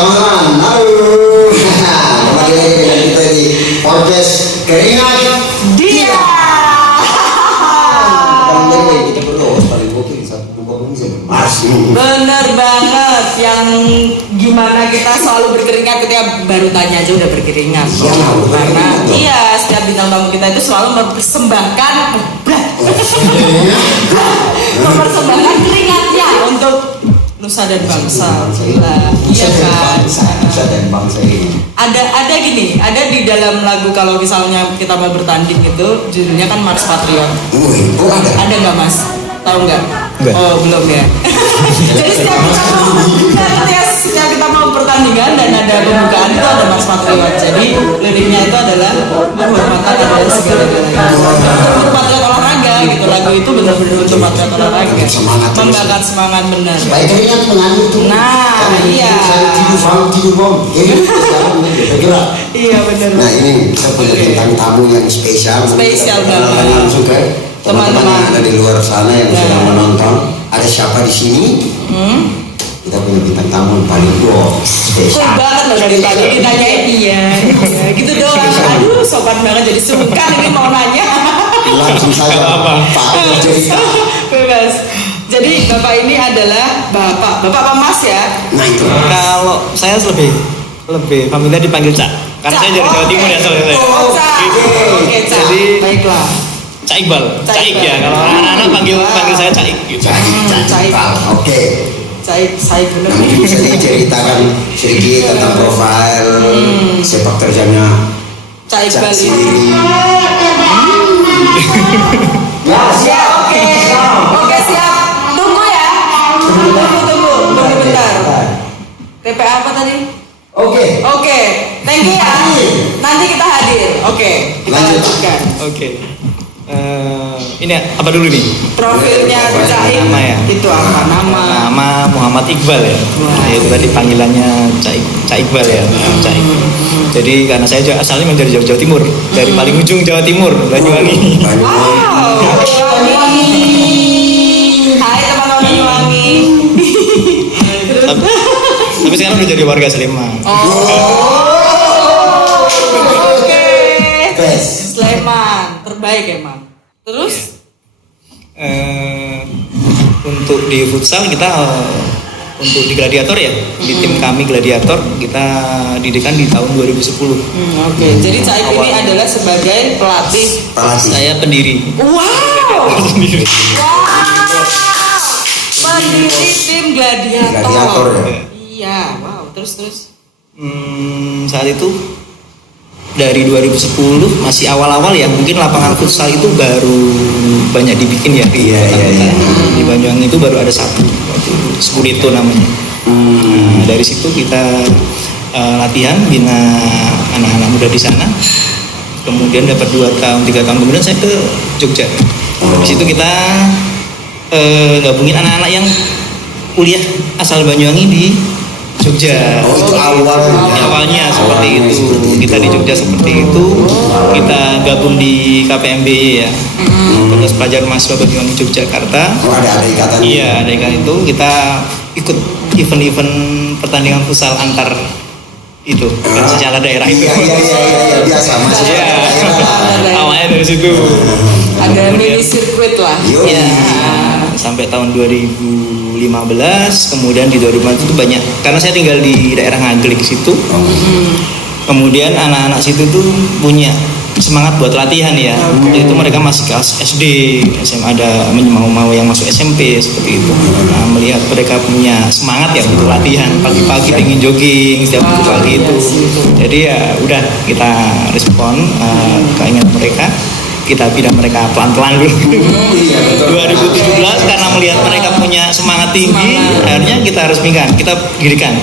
teman-teman. Halo. Kembali lagi dengan kita di podcast Keringat Dia. Kita berdua paling gokil satu dua bisa Mars. Bener banget, yang gimana kita selalu berkeringat ketika baru tanya aja udah berkeringat. Karena iya, setiap bintang tamu kita itu selalu mempersembahkan mempersembahkan keringatnya untuk nusa dan bangsa. Iya kan? Nusa dan bangsa ini. Ada gini, ada di dalam lagu kalau misalnya kita mau bertanding itu judulnya kan Mars Patriot. Ada nggak Mas? Tahu nggak? Oh belum ya. Jadi setiap kita mau pertandingan dan ada pembukaan itu ada Mars Patriot. Jadi liriknya itu adalah penghormatan adalah segala-galanya. Untuk patriot olahraga gitu, lagu itu benar-benar untuk patriot olahraga. Membakar semangat benar. Supaya keringat mengalir tuh. Nah, iya. Iya benar. Nah ini kita punya bintang tamu yang spesial. Spesial banget. Langsung ke teman-teman yang ada di luar sana yang sedang menonton. Ada siapa di sini? Kita punya bintang tamu yang paling spesial. Cool banget loh dari tadi ditanyain iya, gitu doang. Aduh sopan banget jadi sungkan ini mau nanya. Langsung saja Pak cerita. Bebas. Jadi bapak ini adalah bapak apa Mas ya? Nah itu. Kalau saya lebih familiar dipanggil Cak, karena saya dari Jawa Timur ya soalnya saya. Oh Cak. Oke Cak. Jadi baiklah. Cak Iqbal, Cak Ik ya. Kalau anak-anak panggil saya Cak Ik. Gitu. Cak Iqbal. Oke. Saya benar. Nanti bisa diceritakan sedikit tentang profil sepak terjangnya Cak Iqbal ini. sendiri. Ya siap. Oke siap. Tunggu ya. Tunggu bentar. TPA apa tadi? Oke. Thank you ya. Nanti kita hadir. Oke. Kita lanjutkan. Oke. Ini apa dulu nih? Profilnya Cak Ik. Nama ya. Itu apa nama? Nama Muhammad Iqbal ya. Nah, itu tadi panggilannya Cak Iqbal ya. Cak Ik. Jadi karena saya juga asalnya dari Jawa Timur, dari paling ujung Jawa Timur, Banyuwangi. Wow. Hai teman-teman Banyuwangi. Tapi sekarang udah jadi warga Sleman. Oke. Sleman terbaik emang. Terus? Untuk di futsal kita untuk di gladiator ya, di tim kami gladiator kita didikan di tahun 2010. Oke. Jadi Cak Ik ini adalah sebagai pelatih. Saya pendiri. Wow. Pendiri tim gladiator. Gladiator ya. Iya. Wow. Terus. Saat itu dari 2010 masih awal-awal ya, mungkin lapangan futsal itu baru banyak dibikin ya di kota-kota. Di Banyuwangi itu baru ada satu, Skurito namanya. Nah, dari situ kita latihan bina anak-anak muda di sana. Kemudian dapat 2 tahun 3 tahun kemudian saya ke Jogja. Di situ kita gabungin anak-anak yang kuliah asal Banyuwangi di Jogja. Itu awalnya seperti itu. Kita di Jogja seperti itu. Kita gabung di KPMB ya. Terus pelajar mahasiswa Banyuwangi Yogyakarta. Ada ikatan. Iya, ada ikatan itu. Kita ikut event-event pertandingan futsal antar itu secara daerah itu. Iya biasa masih. Iya. Awalnya dari situ. Ada mini sirkuit lah. Iya. Sampai tahun 2015, kemudian di 2015 itu banyak, karena saya tinggal di daerah Ngaglik situ. Kemudian anak-anak situ tuh punya semangat buat latihan ya. Waktu itu mereka masih kelas SD, SMA, ada mau yang masuk SMP seperti itu. Nah, melihat mereka punya semangat ya untuk latihan, pagi-pagi pengen jogging setiap pagi itu. Jadi ya udah kita respon keinginan mereka. Kita pindah mereka pelan-pelan dulu. 2017 karena melihat mereka punya semangat tinggi, akhirnya kita resmikan, kita dirikan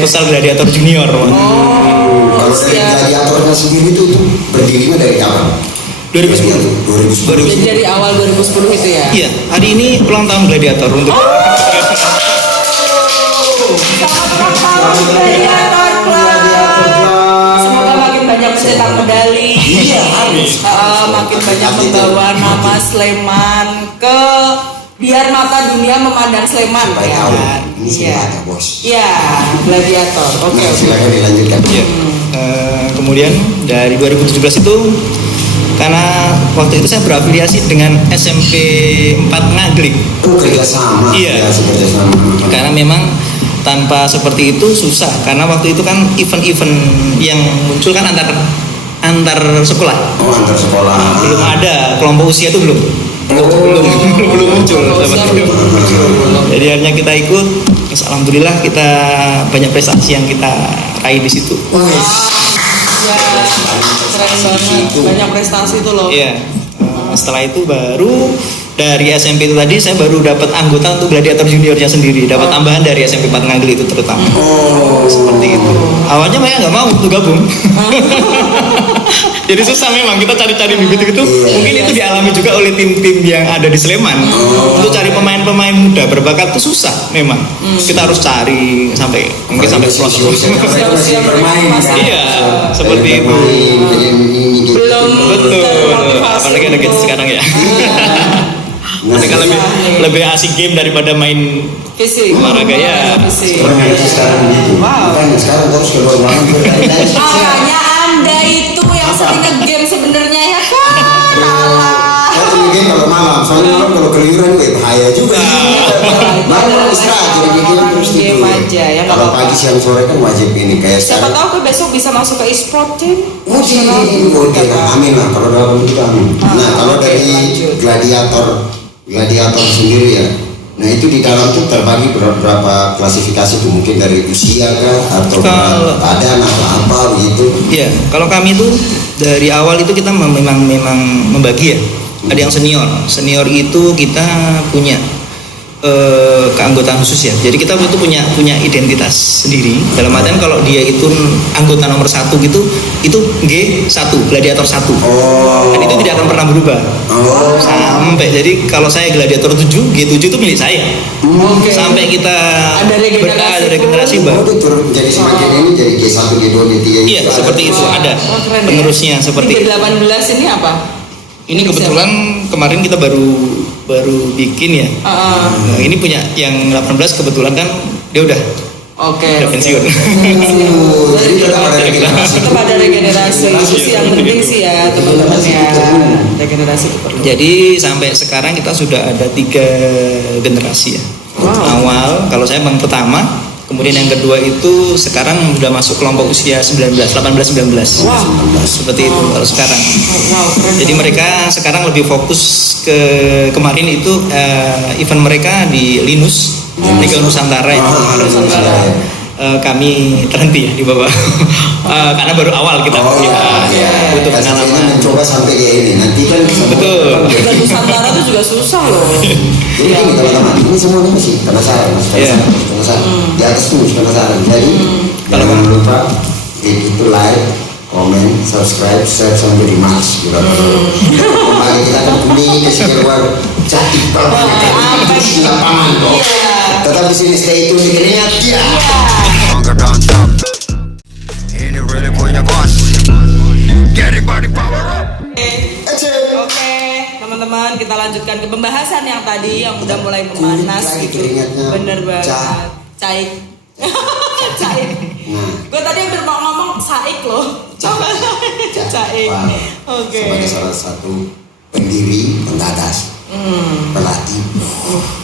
futsal gladiator junior. Kalau dari gladiatornya sendiri itu berdirinya dari kapan? 2010. Jadi dari awal 2010 itu ya? Iya, hari ini ulang tahun gladiator untuk. Semoga makin banyak mencetak medali. Iya, harus. Makin banyak membawa nama Sleman ke biar mata dunia memandang Sleman Supaya ya. tahu ini Iya. Sleman bos. Iya, gladiator. Oke. Nah, silakan dilanjutkan. Iya. Kemudian dari 2017 itu karena waktu itu saya berafiliasi dengan SMP 4 Ngaglik. Oh, kerjasama. Iya. Ya, kerjasama. Karena memang tanpa seperti itu susah, karena waktu itu kan event-event yang muncul kan antar sekolah. Oh, antar sekolah. Belum ada kelompok usia itu belum muncul seperti itu. Jadi akhirnya kita ikut, alhamdulillah kita banyak prestasi yang kita raih di situ. Ya, keren banget. Banyak prestasi itu loh. Iya. Setelah itu baru dari SMP itu tadi saya baru dapat anggota untuk gladiator juniornya sendiri, dapat tambahan dari SMP 4 Ngagel itu terutama. Seperti itu. Awalnya mereka nggak mau untuk gabung. Jadi susah memang kita cari-cari bibit itu. Mungkin itu dialami juga oleh tim-tim yang ada di Sleman. Untuk cari pemain-pemain muda berbakat itu susah memang. Kita harus cari sampai mungkin sampai plus. bermain kan. Iya, seperti itu. Belum Betul. termotivasi. Apalagi ada gitu sekarang ya. Mereka lebih asik game daripada main Fisik. olahraga ya. Fisik. Orang itu sekarang begitu. Wow. Makanya sekarang terus keluar banget berkali-kali. Makanya Anda itu yang sering nge-game sebenarnya ya kan? Saya tuh mungkin kalau malam, soalnya malam kalau keluyuran gue bahaya juga. Malam istirahat jadi mikir terus Game tidur. aja ya, nggak Kalau apa-apa. pagi siang sore kan wajib ini kayak Siapa sekarang. tahu aku besok bisa masuk ke e-sport tim. Oke, amin lah kalau dalam itu amin. Nah kalau oke, dari lanjut. gladiator sendiri ya. Nah itu di dalam tuh terbagi berapa klasifikasi tuh, mungkin dari usia kah atau Kalau- badan atau apa begitu. Iya, kalau kami itu dari awal itu kita memang membagi ya. Ada yang senior. Senior itu kita punya keanggotaan khusus ya. Jadi kita itu punya identitas sendiri. Dalam artian kalau dia itu anggota nomor 1 gitu, itu G1, gladiator 1. Oh. Dan itu tidak akan pernah berubah. Oh. Sampai jadi kalau saya gladiator 7, G7 itu milik saya. Oke. Sampai kita Ada regenerasi ada regenerasi pun. baru. Oh, itu turun jadi semakin ini jadi G1, G2, G3 Iya, seperti itu ada. Oh, keren ya. Penerusnya seperti Ini itu. B18 ini apa? Ini kebetulan kemarin kita baru bikin ya. Nah, ini punya yang 18 kebetulan kan dia udah Oke. pensiun. Jadi tetap ada regenerasi. Tetap ada regenerasi. Itu sih yang penting sih ya teman-teman ya. Regenerasi itu perlu. Jadi sampai sekarang kita sudah ada 3 generasi ya. Wow. Awal kalau saya yang pertama, kemudian yang kedua itu sekarang sudah masuk kelompok usia 18-19. Wow. Seperti itu kalau sekarang. Wow, keren. Jadi mereka sekarang lebih fokus ke kemarin itu event mereka di Linus, Liga Nusantara itu. Nusantara. Kami terhenti ya di bawah karena baru awal kita butuh Kasih pengalaman. mencoba sampai kayak ini. Nanti kan Betul. Liga Nusantara itu juga susah loh. Jadi ini teman-teman, ini semuanya masih penasaran, Iya. penasaran. Di atas tuh masih penasaran. Jadi jangan lupa klik itu like, komen, subscribe, share sampai di mas. Kembali kita akan kuning ke keluar cantik banget. Di lapangan kok. Tetap di sini stay tune di Keringat ya. Longer don't stop. Ini really punya bos. Get it body power up. Oke, teman-teman kita lanjutkan ke pembahasan yang tadi yang udah mulai memanas Kulit lagi gitu. keringatnya. Bener banget. Cah. Caik. Caik. Nah. Gue tadi hampir mau ngomong saik loh. Caik. Wow. Oke. Sebagai salah satu pendiri, penggagas, pelatih,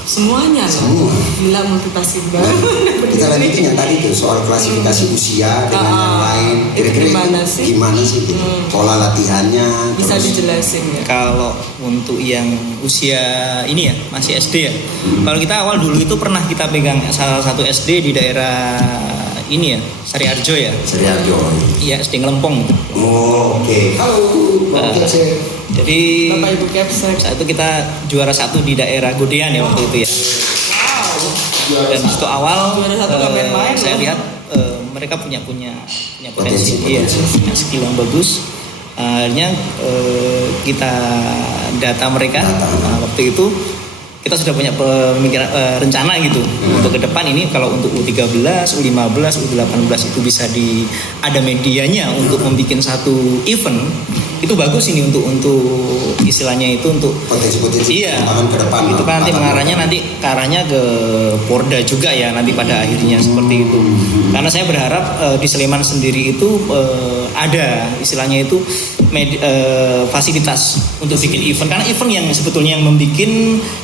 Semuanya loh. semua. Gila multitasking Nah, banget. kita lanjutin yang tadi tuh soal klasifikasi usia dengan yang lain. Itu Kira-kira gimana sih? Gimana sih gitu? Pola latihannya. Bisa terus- dijelasin ya. Kalau untuk yang usia ini ya masih SD ya. Kalau kita awal dulu itu pernah kita pegang salah satu SD di daerah ini ya Sariarjo ya. Seriarjo. Iya SD Ngelempong. Oh, oke. Halo, Bang Kece. Jadi Bapak Ibu Capsek. saat itu kita juara 1 di daerah Godean ya waktu itu ya. Dan itu awal Juara 1 nggak main-main saya loh. lihat mereka punya potensi, Potensi. iya, punya skill yang bagus. Akhirnya kita data mereka. Data. Nah, waktu itu kita sudah punya pemikiran rencana gitu untuk ke depan ini kalau untuk U13, U15, U18 itu bisa ada medianya untuk membuat satu event itu bagus ini untuk istilahnya itu untuk potensi-potensi iya ke depan itu kan nanti arahnya ke Porda juga ya nanti pada akhirnya seperti itu karena saya berharap di Sleman sendiri itu ada istilahnya itu fasilitas untuk bikin event karena event yang sebetulnya yang membuat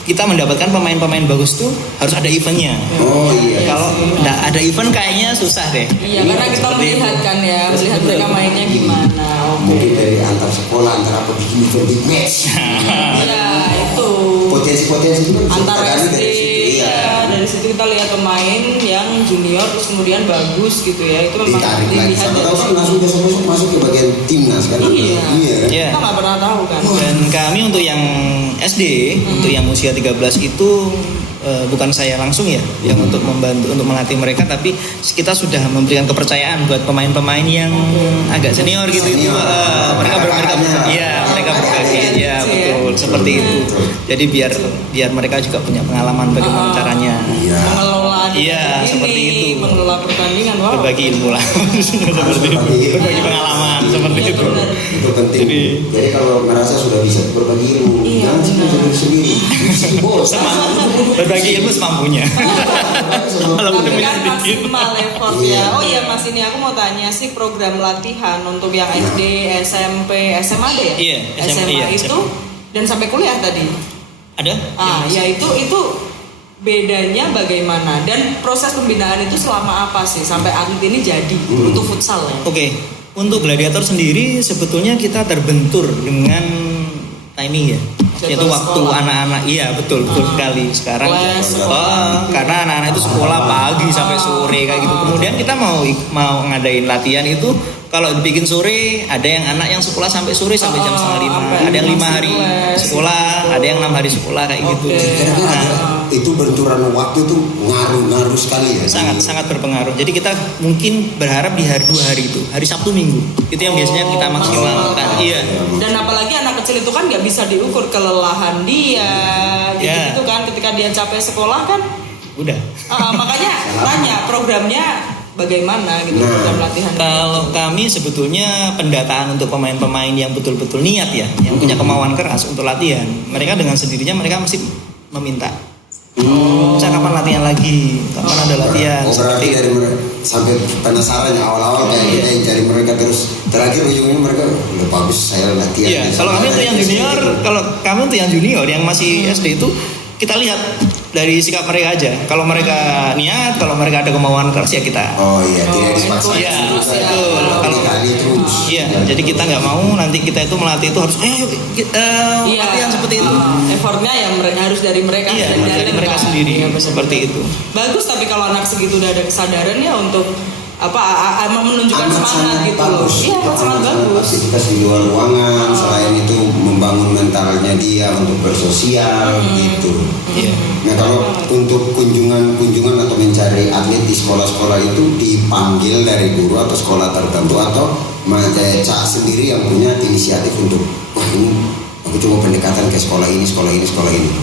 kita mendapatkan pemain-pemain bagus tuh harus ada eventnya. Oh iya. Kalau nggak ada event kayaknya susah deh. Iya karena kita melihat kan ya melihat mereka mainnya gimana. Mungkin dari antar sekolah antara apa bikin event big match. Iya itu. Potensi itu Antar SD. Iya. Dari situ kita lihat pemain yang junior terus kemudian bagus gitu ya itu memang Ditarik lagi. dilihat Siapa dari tahu kan situ. langsung besok masuk ke bagian timnas kan? Iya. Kan? Iya. Kita nggak pernah tahu kan. Dan kami untuk yang SD, untuk yang usia 13 itu bukan saya langsung ya yang untuk membantu untuk melatih mereka tapi kita sudah memberikan kepercayaan buat pemain-pemain yang agak senior gitu itu mereka berbagi ya betul seperti itu. Jadi biar mereka juga punya pengalaman bagaimana caranya. Mengelola Iya, ini, seperti itu. mengelola pertandingan wow. Berbagi ilmu lah seperti itu. Berbagi pengalaman seperti Iya, itu. benar. Itu penting. Jadi kalau merasa sudah bisa berbagi ilmu, Iya, jangan benar. sendiri. Bos. Berbagi ilmu semampunya. Kalau Tapi punya kan sedikit. maksimal effort ya. Oh iya Mas ini aku mau tanya sih program latihan untuk yang SD, SMP, SMA ada ya? Iya, SMA iya, itu SMA. dan sampai kuliah tadi. Ada? Ya itu bedanya bagaimana dan proses pembinaan itu selama apa sih sampai atlet ini jadi untuk futsal ya? Oke, untuk gladiator sendiri sebetulnya kita terbentur dengan timing ya. Yaitu waktu sekolah. anak-anak, iya betul sekali. Sekarang Les, karena anak-anak itu sekolah pagi sampai sore kayak gitu. Kemudian kita mau ngadain latihan itu kalau dibikin sore ada yang anak yang sekolah sampai sore sampai jam 4:30, ada yang 5 hari sekolah, ada yang 6 hari sekolah kayak gitu. Kira-kira itu benturan waktu itu ngaruh sekali ya. Sangat berpengaruh. Jadi kita mungkin berharap di hari 2 hari itu, hari Sabtu Minggu. Itu yang biasanya kita maksimalkan. Iya. Dan apalagi anak kecil itu kan nggak bisa diukur kelelahan dia, gitu kan. Ketika dia capek sekolah kan, Udah. makanya tanya programnya bagaimana gitu program latihan. Kalau kami sebetulnya pendataan untuk pemain-pemain yang betul-betul niat ya, yang punya kemauan keras untuk latihan, mereka dengan sendirinya mereka mesti meminta. Bisa kapan latihan lagi? Kapan ada latihan? Berarti dari mereka sampai penasaran awal-awal kayak kita yang cari mereka terus terakhir ujungnya mereka udah bagus saya latihan. Iya, kalau kami untuk yang junior, yang masih SD itu kita lihat dari sikap mereka aja. Kalau mereka niat, kalau mereka ada kemauan keras ya kita. Oh iya, tidak dipaksa. Iya, Terus ya. betul. Kalau kali terus. Iya, jadi kita nggak mau nanti kita itu melatih itu harus latihan seperti itu. Effortnya yang harus dari mereka. Iya, dari dari dalam, mereka kan? sendiri Iya, benar. seperti itu. Bagus tapi kalau anak segitu udah ada kesadaran ya untuk menunjukkan Amat semangat gitu loh. bagus. Iya, sangat bagus. Aktivitas di luar ruangan, selain itu membangun mentalnya dia untuk bersosial gitu. Iya. Nah kalau untuk kunjungan atau mencari atlet di sekolah-sekolah itu dipanggil dari guru atau sekolah tertentu atau Cak sendiri yang punya inisiatif untuk wah ini aku coba pendekatan ke sekolah ini.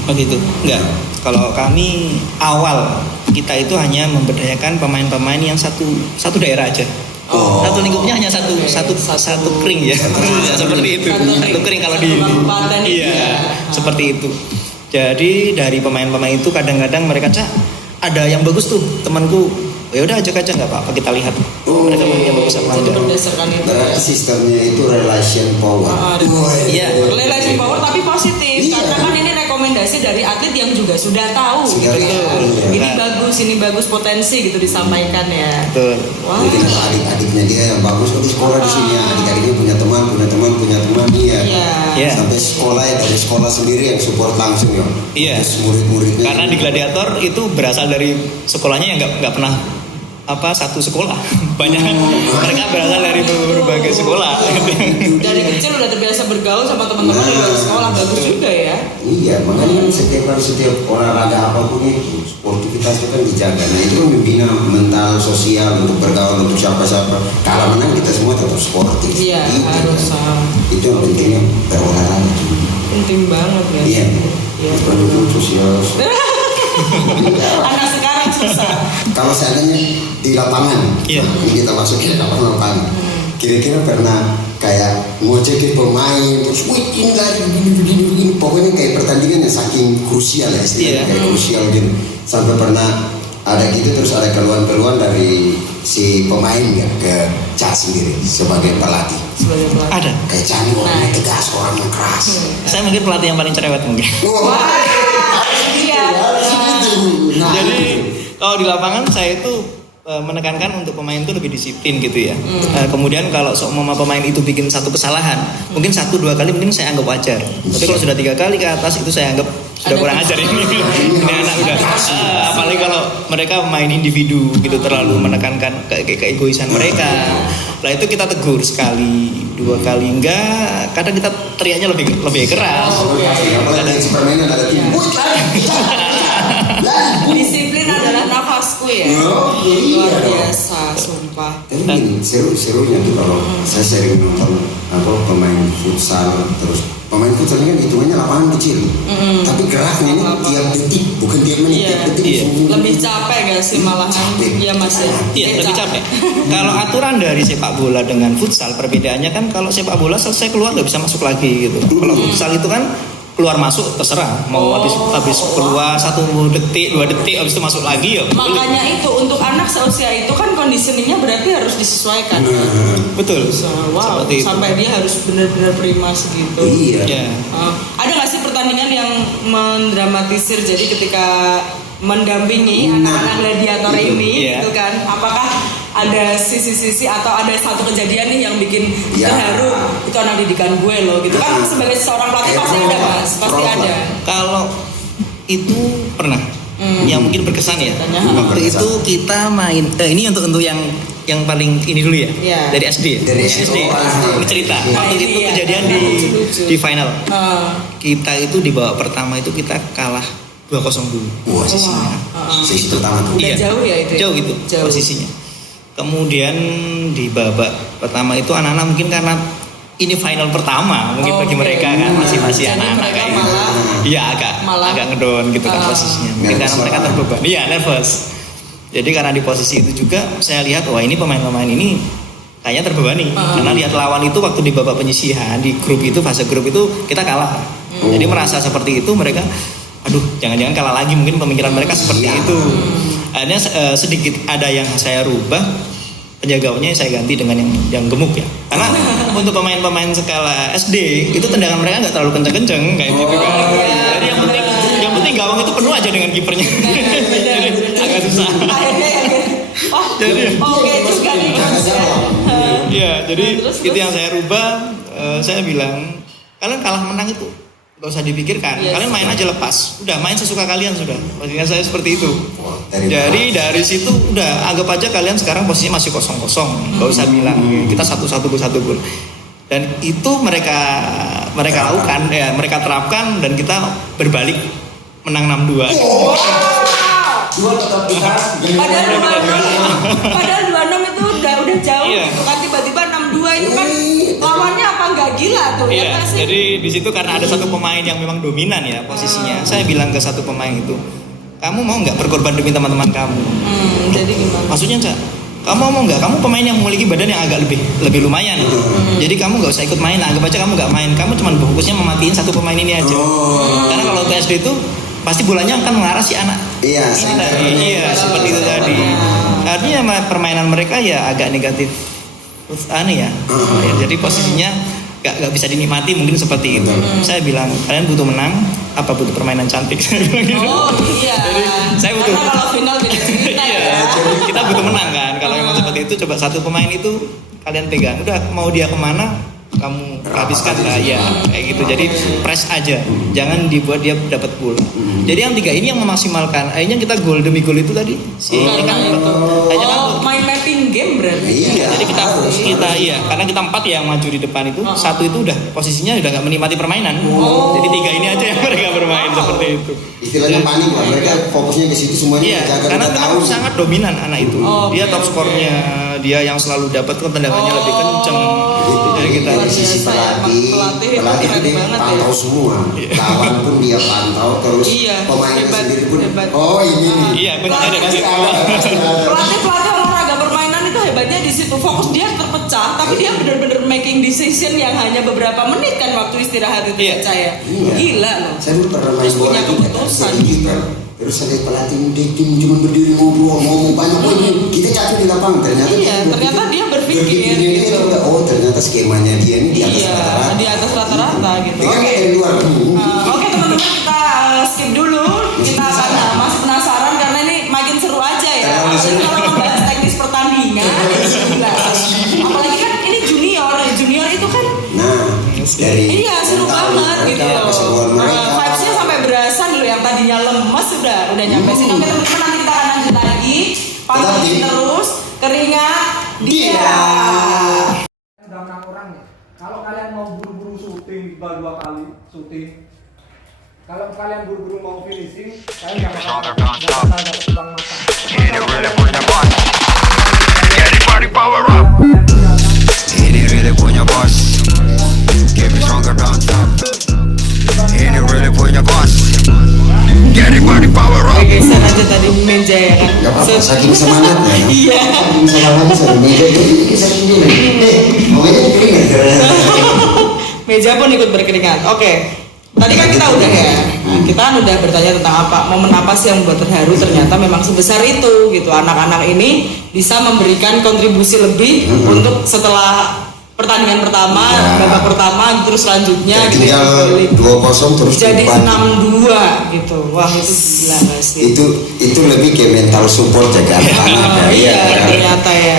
Oh gitu. Enggak. Kalau kami awal kita itu hanya memberdayakan pemain-pemain yang satu daerah aja. Satu lingkupnya hanya satu kering ya. Seperti itu. Satu kering kalau di kabupaten itu iya, ya. seperti itu. Jadi dari pemain-pemain itu kadang-kadang mereka ada yang bagus tuh temanku. Ya udah ajak aja nggak apa-apa kita lihat. Mereka mainnya bagus apa Jadi enggak. berdasarkan itu. Berarti sistemnya itu relation power. Iya. Relation power tapi positif Iya. karena kan ini rekomendasi dari atlet yang juga sudah tahu Sudah gitu ya. tahu, iya. Ini bagus potensi gitu disampaikan ya. Betul. Wah. Mungkin ada adik-adiknya dia yang bagus di sekolah di sini ya. Adik-adiknya punya teman iya. Iya. Sampai sekolah ya dari sekolah sendiri yang support langsung ya. Iya. Terus murid-muridnya. Karena di gladiator itu berasal dari sekolahnya yang nggak pernah satu sekolah. Banyak mereka berasal dari berbagai sekolah. Dari kecil udah terbiasa bergaul sama teman-teman di luar sekolah bagus juga ya. Iya, makanya kan setiap olahraga apapun itu sportivitas itu kan dijaga. Nah itu kan membina mental sosial untuk bergaul untuk siapa-siapa. Kalau menang kita semua tetap sportif. Iya, Gitu, harus. kan. Itu yang pentingnya berolahraga. Penting banget ya. Iya. pendukung sosial. Anak sekarang susah. Kalau seandainya di lapangan, Iya. ini kita masuk ke lapangan. Kira-kira pernah kayak ngojekin pemain terus ini lagi begini, pokoknya kayak pertandingan yang saking krusial ya istilahnya, Iya. kayak krusial gitu. Sampai pernah ada gitu terus ada keluhan-keluhan dari si pemain ya ke Cak sendiri sebagai pelatih. Sebagai pelatih. Ada. Kayak Cak ini orangnya tegas, orangnya keras. Saya mungkin pelatih yang paling cerewet mungkin. Wah, Iya. nah, Jadi kalau di lapangan saya itu menekankan untuk pemain itu lebih disiplin gitu ya. Kemudian kalau seumpama pemain itu bikin satu kesalahan, mungkin 1-2 kali mungkin saya anggap wajar. Tapi kalau sudah 3 kali ke atas itu saya anggap sudah kurang ajar ini. Ini anak udah. Apalagi kalau mereka main individu gitu terlalu menekankan keegoisan mereka. Lah itu kita tegur sekali, 2 kali enggak. Kadang kita teriaknya lebih keras. apalagi si permainan ada tim. Disiplin adalah nafasku ya. Iya Luar dong. biasa, sumpah. Tapi gini, serunya tuh kalau saya sering nonton pemain futsal, terus pemain futsal ini kan hitungannya lapangan kecil, tapi geraknya ini tiap detik, bukan tiap menit, Iya. tiap detik. Iya. Lebih capek gak sih malahan? Capek. Iya Mas ya. Iya, lebih capek. Kalau aturan dari sepak bola dengan futsal perbedaannya kan kalau sepak bola selesai keluar nggak bisa masuk lagi gitu. Kalau futsal itu kan keluar masuk terserah mau habis keluar 1 detik 2 detik habis itu masuk lagi ya boleh. Makanya itu untuk anak seusia itu kan conditioningnya berarti harus disesuaikan. Betul. Wow, Seperti itu. sampai dia harus benar-benar prima segitu. Iya. Ya. Ada nggak sih pertandingan yang mendramatisir jadi ketika mendampingi anak-anak gladiator ini Iya. gitu kan? Apakah ada sisi-sisi atau ada satu kejadian nih yang bikin Ya. terharu itu anak didikan gue loh gitu kan sebagai seorang pelatih pasti ada Mas, pasti ada. Kalau itu pernah yang mungkin berkesan ya. Waktu itu kita main ini untuk yang paling ini dulu ya. Iya. Dari SD. Dari SD. Ini cerita. Waktu itu Iya. kejadian Lucu-lucu. di final. Ah, Kita itu di babak pertama itu kita kalah 2-0 dulu. Wah, sisinya. Sisi pertama tuh. Udah jauh ya itu ya? Jauh gitu Jauh. posisinya. Kemudian di babak pertama itu anak-anak mungkin karena ini final pertama mungkin bagi Oke. mereka kan masih Jadi anak-anak mereka kayak gitu. malah- Iya malah- agak ngedon gitu kan Ah. posisinya. Mungkin Nervous karena mereka lah. terbebani. Iya nervous. Jadi karena di posisi itu juga saya lihat wah ini pemain-pemain ini kayaknya terbebani karena lihat lawan itu waktu di babak penyisihan di grup itu fase grup itu kita kalah. Jadi merasa seperti itu mereka aduh jangan-jangan kalah lagi mungkin pemikiran mereka seperti itu. Akhirnya sedikit ada yang saya rubah penjagaannya saya ganti dengan yang gemuk ya karena untuk pemain-pemain skala SD itu tendangan mereka nggak terlalu kenceng-kenceng kayak gitu kan. Jadi yang penting gawang itu penuh aja dengan kipernya. Jadi agak susah. Akhirnya yang Jadi- oke juga nih Mas ya. Iya, jadi Terus, itu terus? yang saya rubah. Saya bilang kalian kalah menang itu gak usah dipikirkan. Yes. Kalian main aja lepas. Udah main sesuka kalian sudah. Maksudnya saya seperti itu. Wah, Jadi dari situ udah anggap aja kalian sekarang posisinya masih kosong-kosong. Gak usah bilang kita satu gol. Dan itu mereka lakukan ya, mereka terapkan dan kita berbalik menang 6-2. dua tetap kita. Padahal 26 itu udah jauh Iya. gitu kan tiba-tiba 62 itu kan lawannya apa nggak gila tuh ya Iya, nggak sih? jadi di situ karena ada satu pemain yang memang dominan ya posisinya. Saya bilang ke satu pemain itu, kamu mau nggak berkorban demi teman-teman kamu? Jadi gimana? Maksudnya Cak, kamu mau nggak? Kamu pemain yang memiliki badan yang agak lebih lumayan. Jadi kamu nggak usah ikut main. Anggap aja kamu nggak main. Kamu cuma fokusnya mematiin satu pemain ini aja. Karena kalau ke SD itu pasti bolanya akan mengarah si anak. Iya, Ini tadi, iya seperti itu tadi. Artinya permainan mereka ya agak negatif. Aneh ya. Jadi posisinya nggak bisa dinikmati mungkin seperti itu. Saya bilang kalian butuh menang apa butuh permainan cantik? Saya bilang gitu. Oh iya. saya butuh- Karena kalau final beda cerita Iya, ya. jadi kita butuh menang kan. Kalau memang seperti itu coba satu pemain itu kalian pegang. Udah mau dia kemana kamu habiskan lah ya kayak gitu. Jadi press aja. Jangan dibuat dia dapat gol. Jadi yang 3 ini yang memaksimalkan. Akhirnya kita gol demi gol itu tadi. Si ini kan Karena itu. hanya kan Oh, main mapping game berarti. Iya. jadi Jadi kita iya, karena kita 4 yang maju di depan itu, satu itu udah posisinya udah nggak menikmati permainan. Jadi 3 ini aja yang mereka bermain seperti itu. Istilahnya panik lah, mereka fokusnya ke situ semuanya. Iya, karena memang sangat dominan anak itu. Dia top skornya, dia yang selalu dapat tendangannya lebih kenceng. Jadi kita dari sisi pelatih dia pantau semua, lawan pun dia pantau, terus pemainnya sendiri pun. Oh ini nih. Iya, benar ada di situ. Pelatih olahraga permainan itu hebatnya di situ, fokus dia terpecah, tapi dia benar-benar making decision yang hanya beberapa menit kan waktu istirahat itu percaya. Gila loh. Saya dulu pernah main Terus bola punya itu keputusan. terus ada pelatih tim cuma berdiri ngomong banyak kita capek di lapangan ternyata dia berpikir gitu. Oh ternyata skemanya dia ini di atas rata-rata gitu. Oke Teman-teman kita skip dulu. Kita akan masih penasaran karena ini makin seru aja ya. Apalagi kalau membahas teknis pertandingan apalagi kan ini junior itu kan dari seru banget gitu loh. Vibes-nya sampai berasa loh, yang tadinya lemes udah nyampe sini. Oke teman-teman, nanti kita akan lanjut lagi. Pantengin terus keringat dia. Udah 6 orang ya. Kalau kalian mau buru-buru syuting, 2 kali syuting. Kalau kalian buru-buru mau finishing, kalian nggak bakal dapat uang makan. Ini really punya bos. Get it body power up. Ini really punya bos. Give me stronger down top. Ini really punya bos. Get it body power up. Oke, sana aja tadi meja ya kan. Gak apa-apa, saking semangatnya. Iya. Saking semangatnya saya meja itu saking gini. Pokoknya keringat. Meja pun ikut berkeringat. Oke. Tadi kan kita udah ya. Kita kan udah bertanya tentang momen apa sih yang membuat terharu, ternyata memang sebesar itu gitu. Anak-anak ini bisa memberikan kontribusi lebih untuk setelah pertandingan pertama, babak pertama, terus selanjutnya tinggal 2-0 terus jadi 6-2 gitu. Wah itu gila gak sih? Itu lebih ke mental support ya kan. Ternyata ya.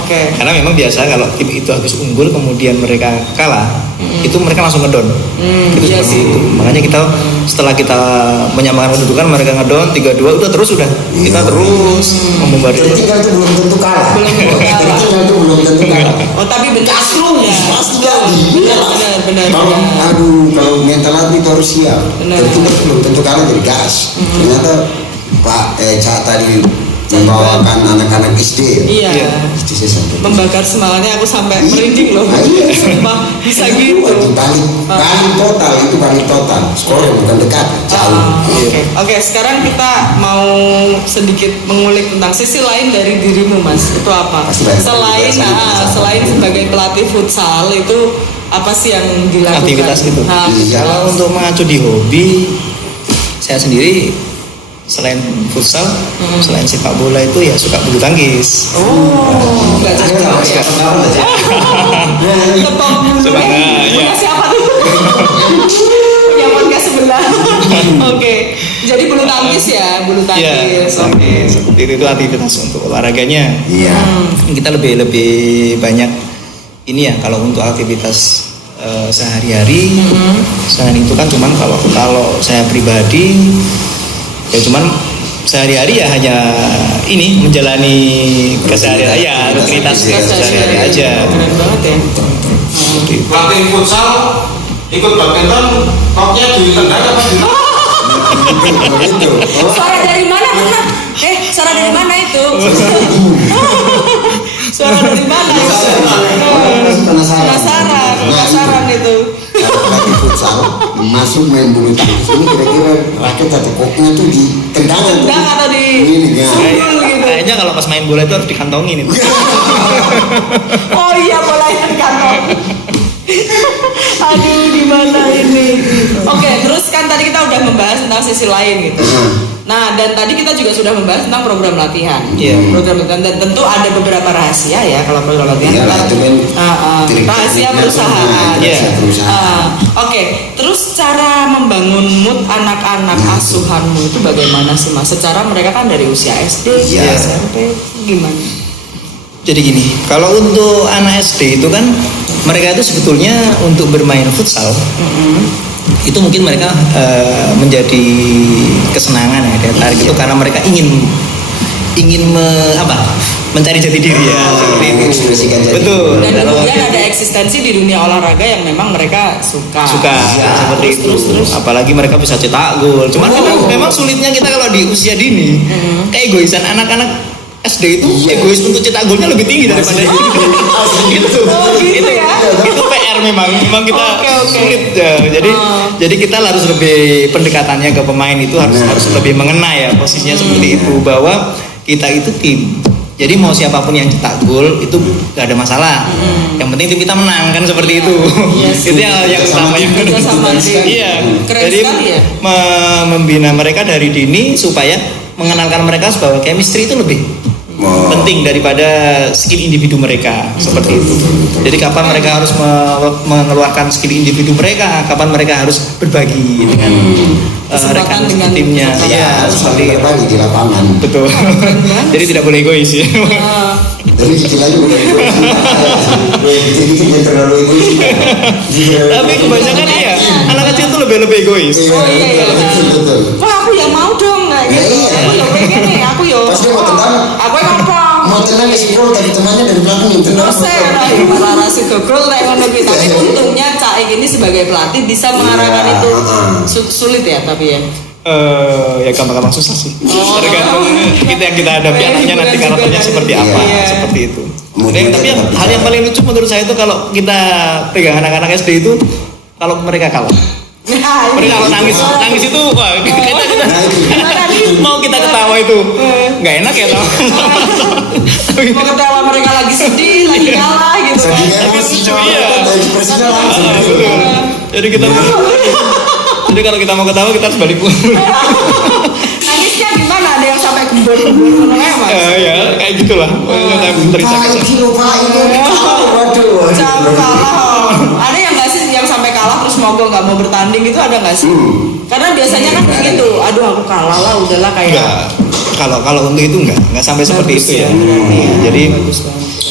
Oke. Karena memang biasa kalau tim itu habis unggul kemudian mereka kalah, itu mereka langsung ngedon. Itu seperti itu. Makanya kita setelah kita menyamakan kedudukan, mereka ngedon 3-2 udah terus kita terus membombardir. Tertinggal itu belum tentu kalah. Tertinggal itu belum tentu kalah. Oh tapi benar ya. Pasti jadi. Benar. Kalau mental atlet itu harus siap. Tertinggal itu belum tentu kalah jadi gas. Ternyata Pak Ca tadi membawakan anak-anak SD. Iya. Itu saya sampai Membakar semangatnya aku sampai merinding loh. Sumpah bisa gitu. Balik total. Skor bukan dekat, jauh. Oke, sekarang kita mau sedikit mengulik tentang sisi lain dari dirimu Mas. Itu apa? Selain sebagai pelatih futsal itu apa sih yang dilakukan? Aktivitas itu. Kalau untuk mengacu di hobi, saya sendiri selain futsal, selain sepak bola itu ya suka bulu tangkis. Enggak cocok ya. Tepung bulu. Punya siapa tuh? Punya podcast sebelah. Oke. Jadi bulu tangkis ya, bulu tangkis. Oke. Seperti itu aktivitas untuk olahraganya. Iya. Kita lebih banyak ini ya kalau untuk aktivitas sehari-hari. Selain itu kan cuman kalau saya pribadi ya cuman sehari-hari ya hanya ini menjalani keseharian ya rutinitas sehari-hari aja. Keren banget ya. Pelatih futsal ikut badminton, koknya ditendang apa di Suara dari mana benar? Suara dari mana itu? Suara dari mana? Penasaran itu. Pelatih futsal masuk main bulu tangkis ini kira-kira raket atau koknya tuh di tendangan atau di sundul gitu. Kayaknya kalau pas main bola itu harus dikantongin itu. Oh iya, bola yang di kantong. Aduh, gimana ini? Oke, terus kan tadi kita udah membahas tentang sisi lain gitu. Nah, dan tadi kita juga sudah membahas tentang program latihan. Program latihan dan tentu ada beberapa rahasia ya kalau program latihan. Rahasia perusahaan. Oke, terus cara membangun mood anak-anak asuhanmu itu bagaimana sih Mas? Secara mereka kan dari usia SD, SMP, gimana? Jadi gini, kalau untuk anak SD itu kan mereka itu sebetulnya untuk bermain futsal itu mungkin mereka menjadi kesenangan ya, daya tarik itu karena mereka ingin mencari jati diri ya seperti itu. Mengekspresikan jati Betul. Dan Kalau kemudian ada eksistensi di dunia olahraga yang memang mereka suka. seperti itu. Terus. Apalagi mereka bisa cetak gol. Cuman memang sulitnya kita kalau di usia dini, keegoisan anak-anak SD itu egois untuk cetak golnya lebih tinggi daripada itu. gitu ya? Itu PR memang kita Oke. sulit ya. Jadi kita harus lebih pendekatannya ke pemain itu harus lebih mengena ya posisinya seperti itu bahwa kita itu tim. Jadi mau siapapun yang cetak gol itu gak ada masalah. Yang penting tim kita menang kan seperti itu. Itu yang utama yang Kerjasama tim. Iya. Keren Jadi sekali ya. membina mereka dari dini supaya mengenalkan mereka bahwa chemistry itu lebih penting daripada skill individu mereka seperti itu. Jadi kapan mereka harus mengeluarkan skill individu mereka, kapan mereka harus berbagi dengan rekan dengan timnya. Iya, seperti itu. berbagi di lapangan. Betul. Jadi tidak boleh egois ya. Tapi kecil aja udah dikit-dikit terlalu egois. Tapi kebanyakan iya, anak kecil tuh lebih egois. Oh iya. Betul. Wah aku yang mau dong nggak gitu. Iya. Aku yang pengen nih, aku yo. Pasti mau tendang. Aku yang apa? Mau tenang ke sekolah tapi temannya dari belakang yang tenang. Terus saya malah rasa gogol kayak ngono kuwi. Tapi untungnya Cak ini sebagai pelatih bisa mengarahkan Iya, itu. Sulit ya tapi ya. Ya gampang-gampang susah sih. Tergantung kita yang kita hadapi anaknya nanti Juga karakternya kan. seperti apa, Iya. seperti itu. Kemudian Tapi tetap hal yang paling lucu menurut saya itu kalau kita pegang anak-anak SD itu kalau mereka kalah. Mereka kalau nangis itu wah mau kita ketawa itu nggak enak ya tau. Mau ketawa mereka lagi sedih, lagi kalah gitu kan. Saking emosinya, Iya. dari ekspresinya langsung. Betul. Jadi kalau kita mau ketawa kita harus balik pulang. Nangisnya gimana? Ada yang sampai gembur-gembur ngono ya, Mas? Ya kayak gitulah. Pak kilo Pak itu waduh. Jangan kalah. Ada yang nggak sih yang sampai kalah terus mogok nggak mau bertanding itu ada nggak sih? Karena biasanya kan begitu. Aduh aku kalah lah, udahlah kayak. Enggak. Kalau untuk itu enggak sampai seperti itu ya. Jadi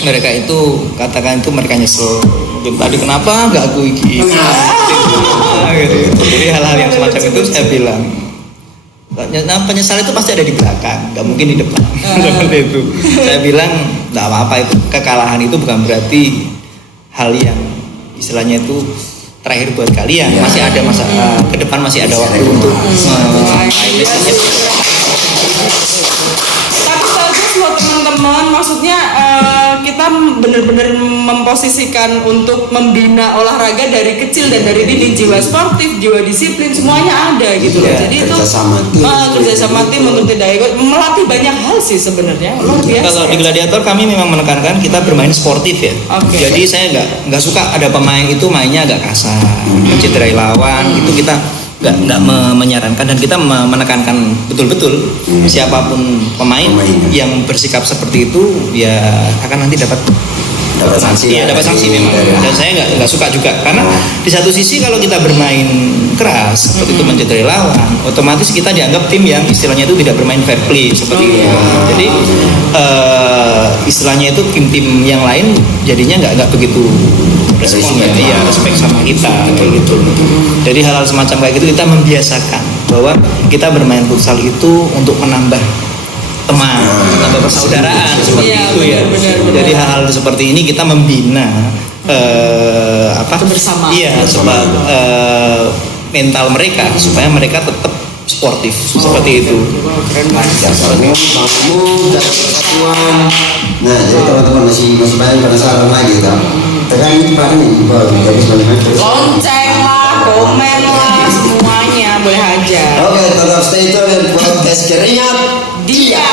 mereka itu katakan itu mereka nyesel. Mungkin tadi kenapa enggak aku iki. Gitu. Jadi hal-hal yang semacam itu saya bilang penyesalan itu pasti ada di belakang, nggak mungkin di depan. Seperti itu. Saya bilang nggak apa-apa itu kekalahan itu bukan berarti hal yang istilahnya itu terakhir buat kalian. Masih ada masa ke depan masih ada waktu untuk Tapi bagus loh teman-teman, maksudnya kita benar-benar memposisikan untuk membina olahraga dari kecil dan dari dini, jiwa sportif, jiwa disiplin semuanya ada gitu loh. Iya, Jadi itu kerjasama tim. kerjasama tim untuk tidak egois, melatih banyak hal sih sebenarnya. Luar biasa. Kalau di Gladiator kami memang menekankan kita bermain sportif ya. Oke. Jadi saya nggak suka ada pemain itu mainnya agak kasar, mencederai lawan. Itu kita nggak menyarankan dan kita menekankan betul-betul siapapun pemain yang bersikap seperti itu ya akan nanti dapat sanksi. Iya, dapat sanksi memang. Dan saya nggak suka juga karena di satu sisi kalau kita bermain keras seperti itu mencederai lawan, otomatis kita dianggap tim yang istilahnya itu tidak bermain fair play seperti itu. Jadi istilahnya itu tim-tim yang lain jadinya nggak begitu respon ya, iya respect sama kita kayak gitu. Jadi hal-hal semacam kayak gitu kita membiasakan bahwa kita bermain futsal itu untuk menambah teman, menambah persaudaraan seperti Iya, itu ya. benar. Jadi hal-hal seperti ini kita membina Kebersamaan. Iya, sebab mental mereka supaya mereka tetap sportif seperti itu. Bangun, persatuan. Nah, jadi teman-teman masih banyak penasaran lagi kan? Tekan ini Pak ini baru jadi sebenarnya. Lonceng lah, komen lah, semuanya boleh aja. Oke, tetap stay tune dan podcast keringat Dia.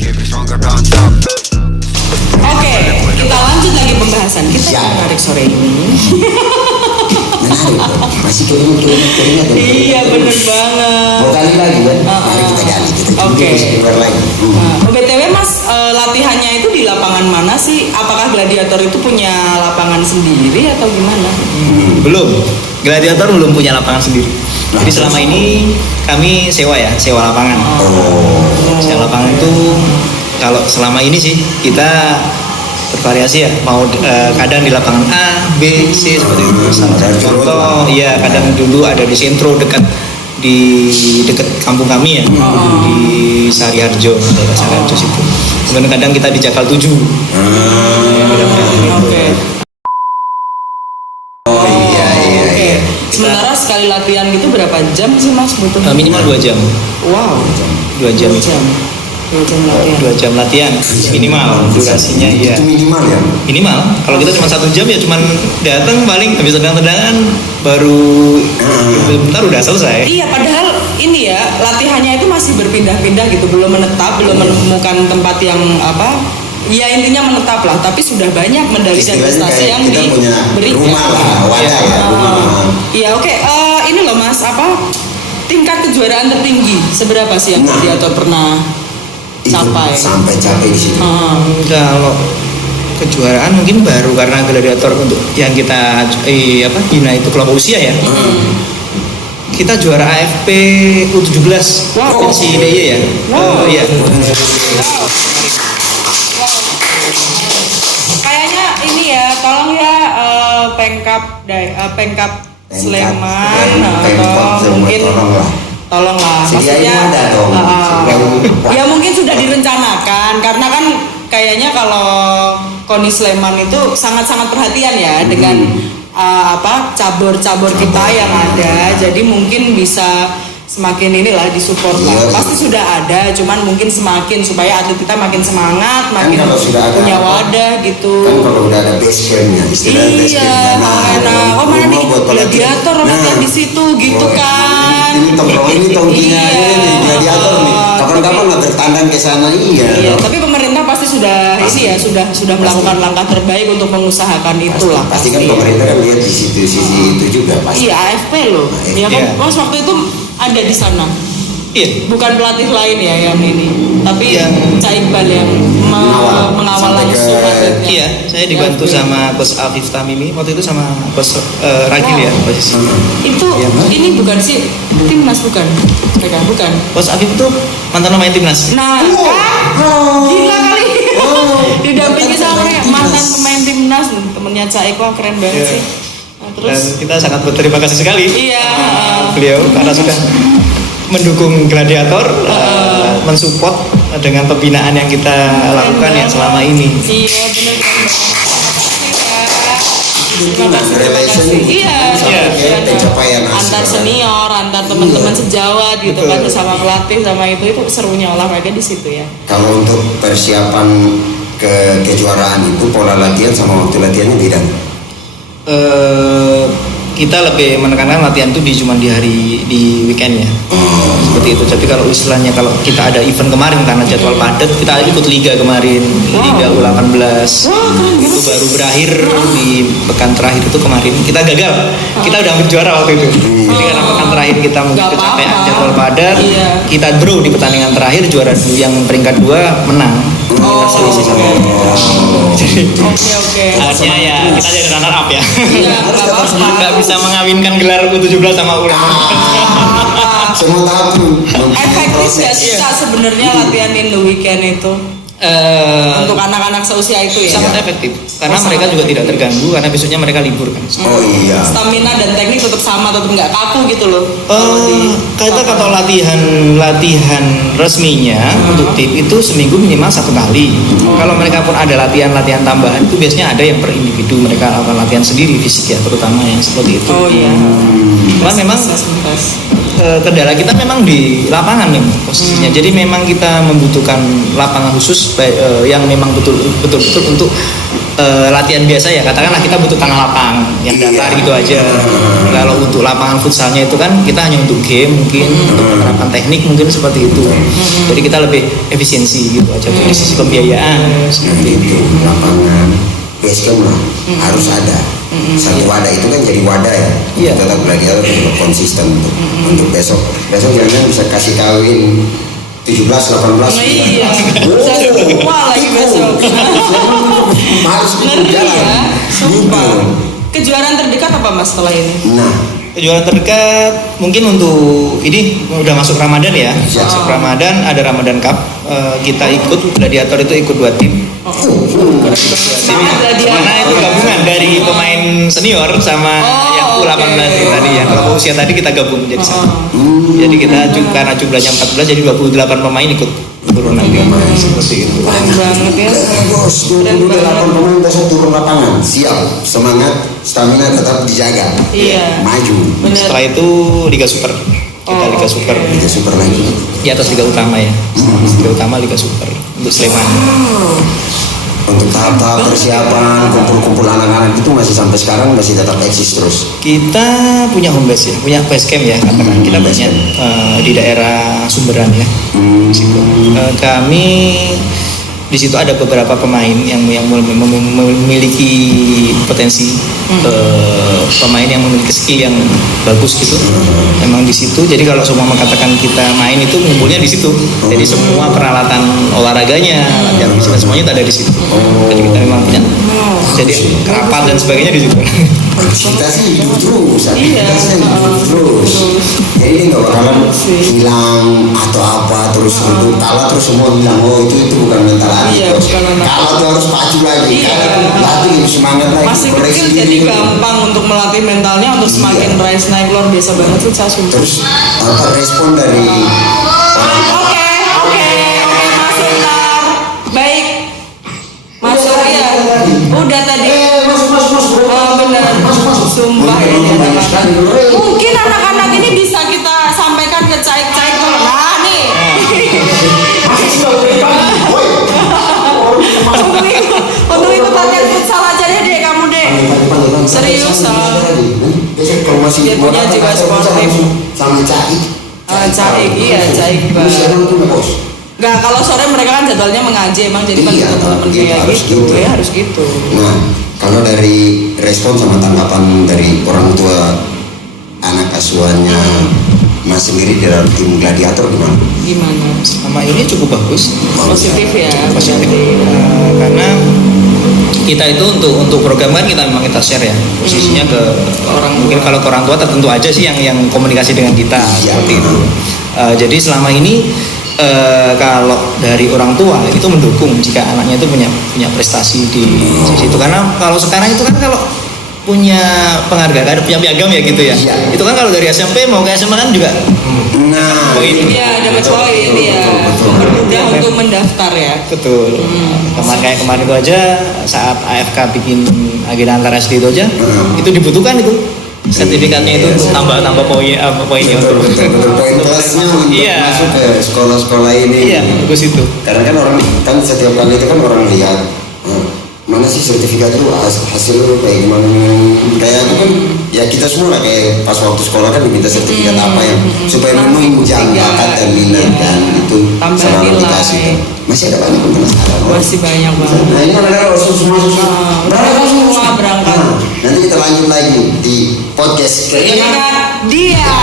Keep it stronger, don't stop. Oke, kita lanjut lagi pembahasan kita Ya. yang menarik sore ini. menarik dong. Masih keringat. Iya bener banget. Mau kali lagi kan? Mari kita gali kita. Oke. Sebentar lagi. BTW Mas, latihannya itu di lapangan mana sih? Apakah Gladiator itu punya lapangan sendiri atau gimana? Belum. Gladiator belum punya lapangan sendiri. Jadi selama ini kami sewa lapangan. Sewa lapangan itu kalau selama ini sih kita bervariasi ya, mau kadang di lapangan A, B, C seperti itu. Salah satu contoh, iya kadang dulu ada di sentro dekat kampung kami ya, di Sariharjo, daerah Sariharjo situ. Kemudian kadang kita di Jakal 7. Oke. Oh iya iya Oke. iya. Sementara sekali latihan gitu berapa jam sih Mas butuh? Minimal 2 jam. Wow. 2 jam. 2 jam. 2 jam latihan. 2 jam latihan minimal durasinya iya. Itu minimal ya. Minimal. Kalau kita cuma 1 jam ya cuman datang paling habis tendangan baru bentar udah selesai. Iya, padahal ini ya latihannya itu masih berpindah-pindah gitu, belum menetap, belum menemukan tempat yang apa. Ya intinya menetap lah, tapi sudah banyak medali dan Istilahnya prestasi kayak yang kita punya diberikan. rumah lah, wadah ya. Rumah. Iya, oke. Ini loh Mas, apa tingkat kejuaraan tertinggi seberapa sih yang Gladiator pernah Itu capai? sampai capai di situ. Kalau kejuaraan mungkin baru karena Gladiator untuk yang kita bina itu kelompok usia ya. Kita juara AFP U17 Wow. si DIY ya. Wow. Iya. Kayaknya ini ya, tolong ya Pengkap Sleman Pemkab atau mungkin tolonglah. tolonglah Sediain wadah dong. ya mungkin sudah direncanakan karena kan kayaknya kalau KONI Sleman itu sangat-sangat perhatian ya dengan cabur-cabur kita yang ada, jadi mungkin bisa semakin inilah disupport lah. Iya. Pasti sudah ada, cuman mungkin semakin supaya atlet kita makin semangat, makin kalau sudah ada punya apa, wadah gitu. Kan kalau udah ada base campnya, istilahnya base Iya, campnya. enak. Oh mana nih buat Gladiator latihan. latihan di situ gitu oh, kan. Ini tongkrong ini tongkinya Iya. ini Gladiator nih. Kapan-kapan lah bertandang ke sana Iya, iya. tapi pemerintah pasti sudah ini ya sudah melakukan langkah terbaik untuk mengusahakan itulah. Pasti kan pemerintah kan lihat di situ sisi itu juga pasti. Iya, AFP loh. Ya kan, Iya. Mas waktu itu ada di sana. Iya. Bukan pelatih lain ya yang ini, tapi Yang- Cak Iqbal yang mengawal Sampai ke- langsung atletnya. Iya, saya dibantu AFP. sama Coach Afif Tamimi waktu itu sama Coach Ragil ya posisi. Itu ini bukan sih timnas bukan? Mereka bukan. Coach Afif itu mantan pemain timnas. Nah, kan? Gila kali. Didampingi sama mereka, mantan pemain timnas, temennya Cak Eko keren banget Iya. sih. Nah, Dan terus kita sangat berterima kasih sekali iya, beliau karena sudah mendukung Gladiator, mensupport dengan pembinaan yang kita lakukan ya selama ini. Iya, benar kan. Terima kasih, terima Relation kasih. Iya, sampai ke iya. pencapaian hasil. Antar senior, antar teman-teman sejawat gitu Betul. kan, sama pelatih sama itu serunya olahraga di situ ya. Kalau untuk persiapan ke kejuaraan itu pola latihan sama waktu latihannya beda. Kita lebih menekankan latihan itu cuma di weekend ya. Seperti itu. Tapi kalau istilahnya kalau kita ada event kemarin karena jadwal padat, kita ikut liga kemarin, Liga U18. Itu baru berakhir di pekan terakhir itu kemarin. Kita gagal. Kita udah hampir juara waktu itu. Jadi karena pekan terakhir kita mungkin Nggak kecapean apa-apa. jadwal padat, Iya. kita draw di pertandingan terakhir, juara yang peringkat 2 menang. Kita selisih sama Jadi Oke. artinya ya kita jadi runner up ya. Iya, nggak apa-apa. Nggak bisa mengawinkan gelar U17 sama U18. Semua tahap tuh Efektif nggak sih Iya. Kak, sebenarnya latihan in the weekend itu untuk anak-anak seusia itu ya? Sangat efektif karena Oh, mereka sangat juga tidak terganggu karena besoknya mereka libur kan. Oh iya. Stamina dan teknik tetap sama, tetap nggak kaku gitu loh. Kalau di- Kita kalau latihan resminya untuk tim itu seminggu minimal 1 kali. Kalau mereka pun ada latihan tambahan itu biasanya ada yang per individu mereka akan latihan sendiri fisik ya terutama yang seperti itu. Oh iya. Cuman memang Sebentas. kendala kita memang di lapangan nih posisinya. Jadi memang kita membutuhkan lapangan khusus yang memang betul-betul untuk latihan biasa ya. Katakanlah kita butuh tanah lapang yang datar gitu aja. Kalau untuk lapangan futsalnya itu kan kita hanya untuk game mungkin untuk penerapan teknik mungkin seperti itu. Jadi kita lebih efisiensi gitu aja dari sisi pembiayaan seperti itu. Itu lapangan basecamp lah harus ada. Satu wadah itu kan jadi wadah ya. Iya. Tetap Gladiator tetap konsisten untuk besok. Besok jangan bisa kasih kawin 17, 18. Iya. Bisa semua lagi besok. Harus Ngeri jalan. ya. Sumpah. Gitu. Kejuaraan terdekat apa Mas setelah ini? Nah, Kejuaraan terdekat mungkin untuk ini udah masuk Ramadan ya. Masuk Ramadan ada Ramadan Cup. Kita ikut Gladiator itu ikut 2 tim. Semangat Gladiator. Karena itu gabungan dari pemain senior sama yang U18 oke. tadi yang kelompok usia tadi kita gabung jadi satu. Jadi kita karena jumlahnya 14 jadi 28 pemain ikut. turunan dia seperti itu. Keren banget ya. Bos, 28 pemain besok turun lapangan. Siap, semangat, stamina tetap dijaga. Iya. Maju. Bener. Setelah itu Liga Super. Kita Liga Super. Liga Super lagi. Di atas Liga Utama ya. Liga Utama Liga Super untuk Sleman. Untuk tahap-tahap persiapan, kumpul-kumpul anak-anak itu masih sampai sekarang masih tetap eksis terus. Kita punya home base ya, punya base camp ya katakan. Kita punya di daerah Sumberan ya. Di situ. Kami di situ ada beberapa pemain yang memiliki potensi, pemain yang memiliki skill yang bagus gitu. Memang di situ. Jadi kalau semua mengatakan kita main itu ngumpulnya di situ. Jadi semua peralatan olahraganya, latihan fisik semuanya ada di situ. Jadi kita memang punya. Jadi kerapat dan sebagainya di situ. Kita sih hidup terus, kita sih hidup terus. Jadi ini nggak bakalan hilang atau apa terus untuk kalah terus semua bilang oh itu bukan mental lagi. Iya, bukan mental. Kalah tuh harus maju lagi. Iya. Latih semangat lagi. Masih koreksi kecil jadi diri. gampang untuk melatih mentalnya untuk semakin rise naik luar biasa banget futsal sumpah. Terus apa respon dari Oke, Mas Intar. Baik. Mas Surya. Udah tadi. Oh benar. Sumpah ini anak-anak. Mungkin anak-anak ini bisa kita sampaikan ke caik-caik. Nah nih. Untuk ikut latihan futsal aja deh kamu deh. Serius, besok kalau masih dia punya jiwa sportif. sama Caik. Caik, iya Caik Terus sekarang tuh bos. Enggak, kalau sore mereka kan jadwalnya mengaji emang jadi Iya, bagi teman-teman gitu, kayak harus gitu, gitu. ya harus gitu. Nah, kalau dari respon sama tanggapan dari orang tua anak asuhannya Mas sendiri dalam tim gladiator gimana? Gimana? Sama ini cukup bagus. Positif ya. Positif. Karena kita itu untuk program kan kita memang kita share ya posisinya ke orang, mungkin kalau ke orang tua tertentu aja sih yang komunikasi dengan kita seperti itu. Jadi selama ini kalau dari orang tua itu mendukung jika anaknya itu punya prestasi di situ, karena kalau sekarang itu kan kalau punya penghargaan, punya piagam ya gitu ya. Iya. Itu kan kalau dari SMP mau ke SMA kan juga Nah, poin. Iya, dapat poin dia. Mempermudah untuk mendaftar ya. Betul. Kemarin itu aja saat AFK bikin agenda antar SD itu aja, itu dibutuhkan itu sertifikatnya itu untuk tambah poinnya untuk betul, poin plusnya untuk Iya. masuk ke sekolah-sekolah ini. Iya, bagus itu. Karena kan orang kan setiap kali itu kan orang lihat mana sih sertifikat itu hasil kayak gimana, kayak itu kan ya kita semua lah kayak pas waktu sekolah kan diminta sertifikat apa yang supaya menunjang bakat dan minat dan itu Tambah selalu nilai. dikasih. Masih ada banyak yang penasaran. Masih banyak banget. Nah ini kan ada semua Mereka semua berangkat. nanti kita lanjut lagi di podcast Ini keren. kan dia.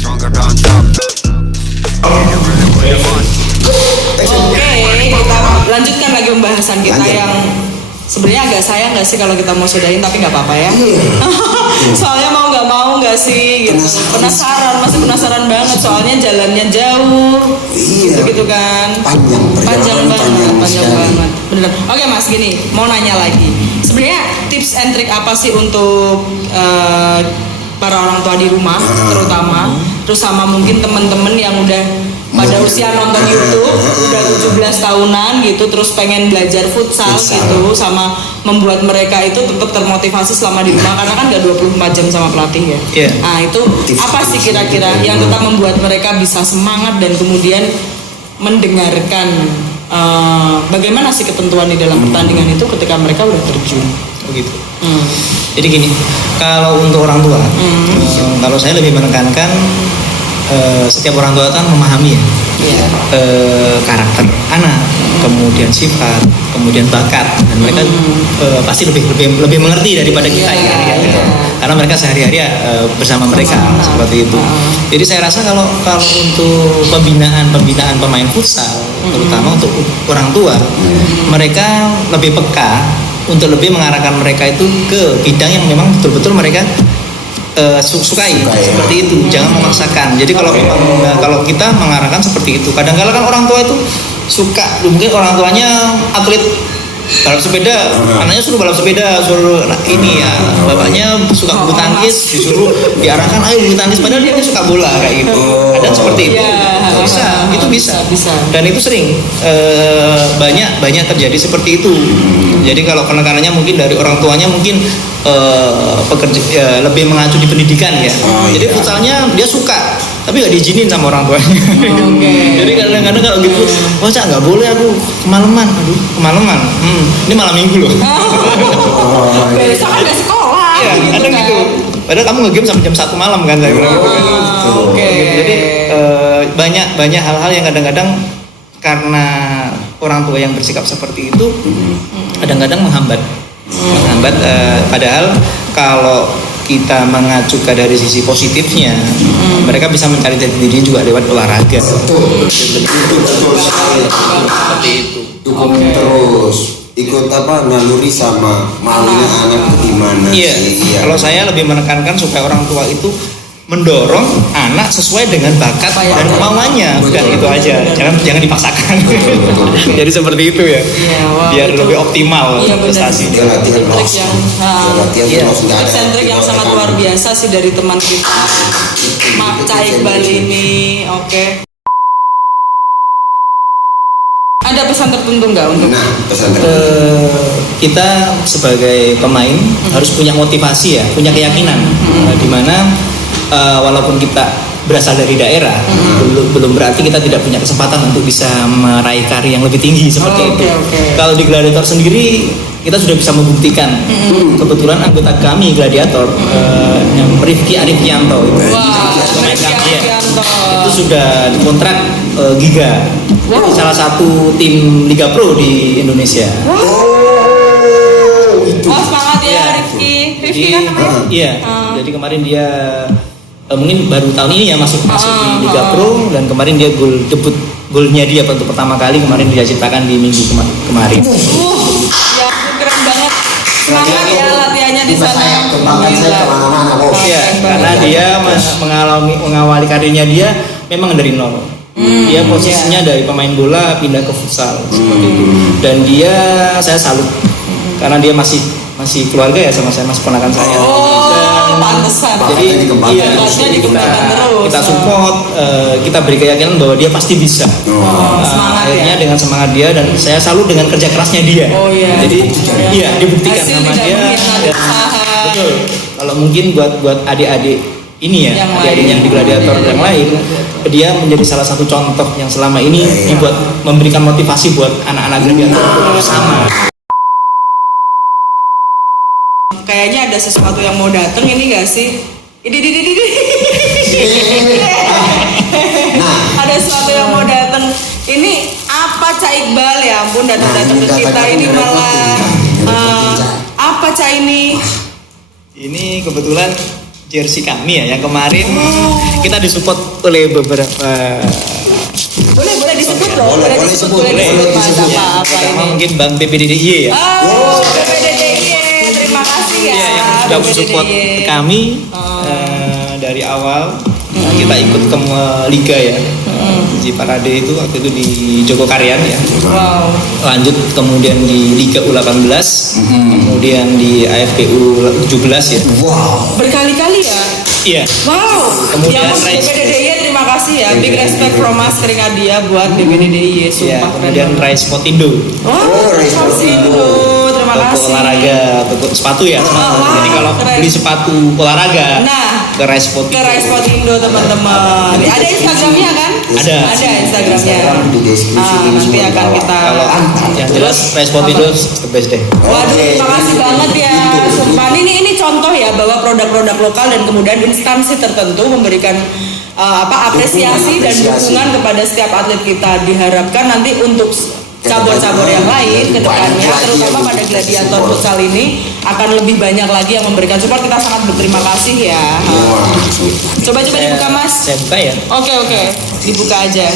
Stronger on top. Oke, kita lanjutkan lagi pembahasan kita Lanjut. yang sebenarnya agak sayang nggak sih kalau kita mau sudahin, tapi nggak apa-apa ya. Soalnya mau nggak sih gitu. Masih penasaran banget soalnya jalannya jauh. Iya. Gitu kan. Panjang, perjalanan panjang sekali. banget. Bener. Oke Mas, gini, mau nanya lagi. Sebenarnya tips and trick apa sih untuk para orang tua di rumah terutama, terus sama mungkin teman-teman yang udah pada usia nonton YouTube udah 17 tahunan gitu, terus pengen belajar futsal gitu, sama membuat mereka itu tetap termotivasi selama di rumah karena kan gak 24 jam sama pelatih ya. Iya. Nah itu apa sih kira-kira yang tetap membuat mereka bisa semangat dan kemudian mendengarkan bagaimana sih ketentuan di dalam pertandingan itu ketika mereka udah terjun. Begitu. Jadi gini, kalau untuk orang tua, kalau saya lebih menekankan setiap orang tua kan memahami ya, Iya. karakter anak, kemudian sifat, kemudian bakat, dan mereka pasti lebih mengerti daripada kita ya. Karena mereka sehari-hari bersama mereka seperti itu. Jadi saya rasa kalau untuk pembinaan pemain futsal, terutama untuk orang tua, mereka lebih peka untuk lebih mengarahkan mereka itu ke bidang yang memang betul-betul mereka sukai seperti itu, jangan memaksakan. Jadi kalau kita mengarahkan seperti itu, kadang-kadang kan orang tua itu suka, mungkin orang tuanya atlet balap sepeda, anaknya suruh balap sepeda, suruh ini ya, bapaknya suka bulu tangkis, disuruh diarahkan ayo bulu tangkis, padahal dia suka bola kayak gitu. Ada seperti itu. Itu bisa. Dan itu sering banyak terjadi seperti itu. Jadi kalau penekanannya mungkin dari orang tuanya mungkin pekerja lebih mengacu di pendidikan ya. Jadi futsalnya dia suka, tapi nggak diizinin sama orang tuanya. Jadi kadang-kadang kalau gitu, wah Cak nggak boleh aku kemalaman, kemalaman. Ini malam minggu loh. Besok kan nggak sekolah. Iya, kadang kan. gitu. Padahal kamu nge-game sampai jam 1 malam kan saya bilang gitu kan. Jadi banyak hal-hal yang kadang-kadang karena orang tua yang bersikap seperti itu kadang-kadang menghambat. Padahal kalau kita mengacu ke dari sisi positifnya, mereka bisa mencari jati diri juga lewat olahraga. Betul sekali. Seperti itu. Dukung terus, ikut naluri sama maunya anak gimana Iya. sih. Kalau saya lebih menekankan supaya orang tua itu mendorong anak sesuai dengan bakat dan kemauannya. Udah itu aja. Jangan dipaksakan. Jadi seperti itu ya. Iya, wah, biar itu. lebih optimal Iya, benar. prestasi. Dia latihan Trik los. yang Dia latihan terus nggak ada. trik yang sangat luar biasa sih dari teman kita. Cak Iqbal ini, oke. Ada pesan tertentu nggak untuk? Nah, pesan Kita sebagai pemain harus punya motivasi ya, punya keyakinan. Di mana walaupun kita berasal dari daerah, belum berarti kita tidak punya kesempatan untuk bisa meraih karir yang lebih tinggi seperti itu. Kalau di Gladiator sendiri kita sudah bisa membuktikan. Kebetulan anggota kami Gladiator, yang Rifki Arifianto itu, pemain kami ya, itu sudah dikontrak Giga, salah satu tim Liga Pro di Indonesia. Oh, semangat ya Rifki. Rifki kan namanya? Iya. Jadi kemarin dia mungkin baru tahun ini ya masuk di Liga Pro, dan kemarin dia golnya dia untuk pertama kali kemarin dia ciptakan di minggu kemarin. Ya ampun, keren banget. Semangat ya latihannya di sana. Kembangkan saya kemana-mana bos. Iya, karena dia mengawali karirnya dia memang dari nol. Dia posisinya dari pemain bola pindah ke futsal seperti itu. Dan dia saya salut karena dia masih keluarga ya sama saya, masih ponakan saya. Pantesan. Jadi Dikembangkan terus. kita support, kita beri keyakinan bahwa dia pasti bisa. Semangat Akhirnya ya. dengan semangat dia, dan saya salut dengan kerja kerasnya dia. Jadi dibuktikan Hasil sama tidak dia. mengkhianati usaha. Betul. Kalau mungkin buat adik-adik ini ya, Yang adik-adik lain. yang di Gladiator yang lain, dia menjadi salah satu contoh yang selama ini dibuat memberikan motivasi buat anak-anak Gladiator sama. Kayaknya ada sesuatu yang mau dateng ini gak sih? Ini. Ada sesuatu yang mau dateng. Ini apa Cak Iqbal ya ampun datang-datang ke kita ini malah apa Cak ini? Ini kebetulan jersey kami ya, yang kemarin kita disupport oleh beberapa. Boleh disebut loh, boleh disebut Mas apa Pertama ini? mungkin Bank BPDDIY ya. Oh, BPDDIY, terima kasih ya. Iya, yang sudah support BPDDIY. kami dari awal. Kita ikut ke liga ya. Di Parade itu waktu itu di Jogokarian ya. Wow. Lanjut kemudian di Liga U18, kemudian di AFPU 17 ya. Wow. Berkali-kali ya. Iya. Wow. Kemudian Yang Rais- BPDDIY terima kasih ya. Big respect from Mas Keringadia buat BPDDIY. Ya, Sumpah keren kemudian banget. Rai Sportindo. Rais Sportindo, terima Toko kasih. olahraga, toko sepatu ya. Wah, Jadi kalau keren. beli sepatu olahraga Nah, ke Rai Sportindo. ke Rai Sportindo teman-teman. Ada Instagramnya kan? Ada. Ada Instagramnya. Di deskripsi ini Nanti semua akan di kita. Kalau yang jelas Rai Sportindo the best deh. Waduh, terima kasih banget ya. Sumpah, ini contoh ya bahwa produk-produk lokal dan kemudian instansi tertentu memberikan apresiasi dan dukungan kepada setiap atlet kita. Diharapkan nanti untuk cabur-cabur yang lain ke depannya, terutama pada Gladiator futsal ini akan lebih banyak lagi yang memberikan support. Kita sangat berterima kasih ya. Coba dibuka Mas. Saya buka ya. Oke, dibuka aja.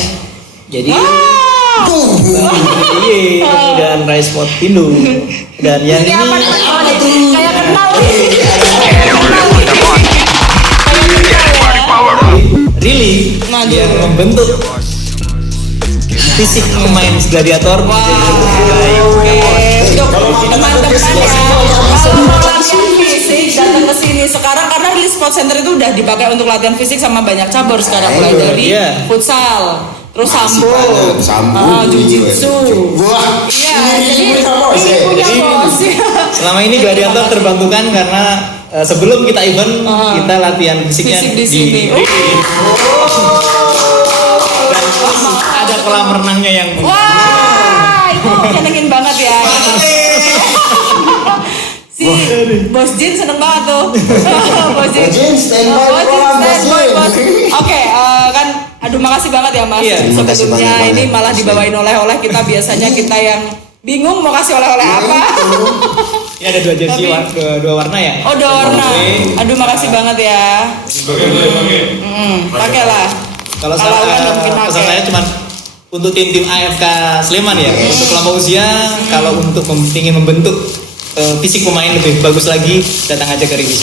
Jadi Wow. iya, kemudian Rai Sportindo dan yang Ini apa ini nih? Oh, nih, kayak kenal nih. really yang membentuk fisik pemain Gladiator. Oke, untuk teman-teman ya, kalau mau latihan fisik datang ke sini sekarang karena Release Sport Center itu udah dipakai untuk latihan fisik sama banyak cabur sekarang, mulai dari futsal, terus sambo, jujitsu. Wah, Iya, ini jadi punya bos ya? ini punya bos. Selama ini Gladiator terbantukan karena sebelum kita event kita latihan fisiknya Fisik di sini. dan ada kolam renangnya yang Wah, itu nyenengin banget ya. Si Bos Jin seneng banget tuh. Bos Jin standby Bos Jin, kolam, Bos standby, Jin. Bos. Oke, kan aduh makasih banget ya Mas. Iya, terima kasih Sebelumnya banyak-banyak. ini malah dibawain oleh-oleh, kita biasanya kita yang bingung mau kasih oleh-oleh apa. ini ada dua jersey dua warna ya. Oh, dua warna. Aduh makasih banget ya. Pakailah. Kalau Kalau kan nggak mungkin pakai. pesan saya cuma untuk tim-tim AFK Sleman ya, untuk kelompok usia, kalau untuk ingin membentuk fisik pemain lebih bagus lagi, datang aja ke Rilis.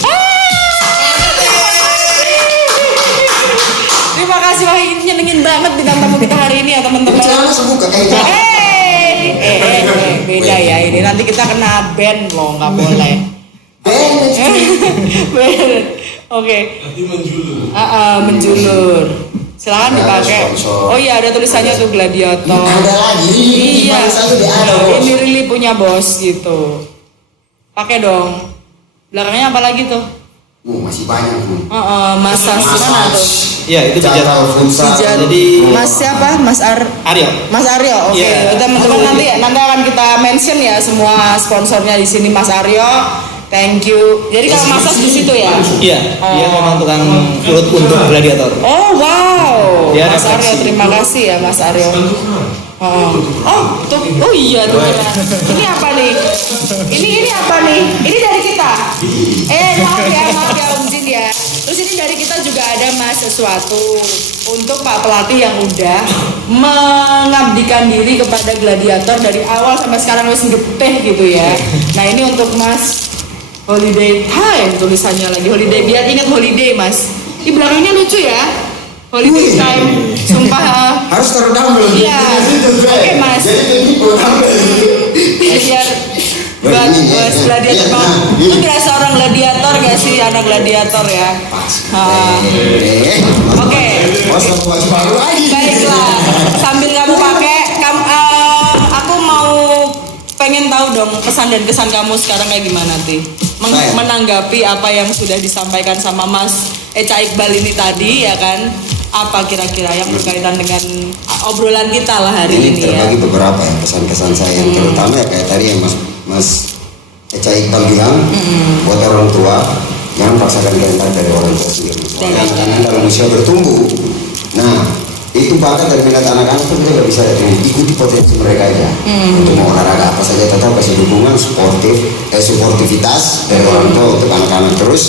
Terima kasih, wah ini nyenengin banget bintang tamu kita hari ini ya teman-teman. Jangan langsung buka kayak gitu. Beda ya ini, nanti kita kena ban loh, nggak boleh. Ban. Oke. Menjulur. Silakan Ada dipakai. sponsor. Oh iya, ada tulisannya tuh Gladiator. Ada lagi. Iya. Satu di ada bos. Ini Rili punya bos gitu. Pakai dong. Belakangnya apa lagi tuh? Masih banyak nih. Massage mana tuh? Ya itu Jakarta pijat. futsal. Jadi Mas siapa? Mas Aryo. Mas Aryo, oke. Iya. Teman-teman nanti akan kita mention ya semua sponsornya di sini Mas Aryo. Thank you. Jadi kalau massage di situ ya? Iya, dia memang tukang urut untuk Gladiator. Oh wow, Dia Mas Aryo, refleksi. terima kasih ya Mas Aryo. Tuh, oh iya tuh. Ini apa nih? Ini apa nih? Ini dari kita. Maaf ya Om Jin ya. Terus ini dari kita juga ada Mas sesuatu untuk Pak pelatih yang udah mengabdikan diri kepada Gladiator dari awal sampai sekarang wis geteh gitu ya. Nah ini untuk Mas Holiday Time tulisannya lagi holiday, biar ingat holiday Mas. Di belakangnya lucu ya. Holiday Time, sumpah. Harus teredam belum? Iya. Oke Mas. Jadi program. Biar buat gladiator banget. Lu berasa orang gladiator gak sih, anak gladiator ya? Oke. Baiklah. Sambil kamu pakai, aku mau pengen tahu dong pesan dan kesan kamu sekarang kayak gimana sih? Menanggapi apa yang sudah disampaikan sama Mas Echa Iqbal ini tadi ya kan? Apa kira-kira yang berkaitan dengan obrolan kita lah hari ini ya? Terbagi beberapa ya pesan-kesan saya yang terutama ya kayak tadi yang Mas Echa Iqbal bilang buat orang tua jangan paksakan kehendak dari orang tua sendiri. Soalnya anak-anak dalam usia bertumbuh. Nah itu bakat dari minat anak-anak itu kita nggak bisa ikuti potensi mereka aja. Untuk mau olahraga apa saja tetap kasih dukungan sportivitas dari orang tua untuk anak-anak. Terus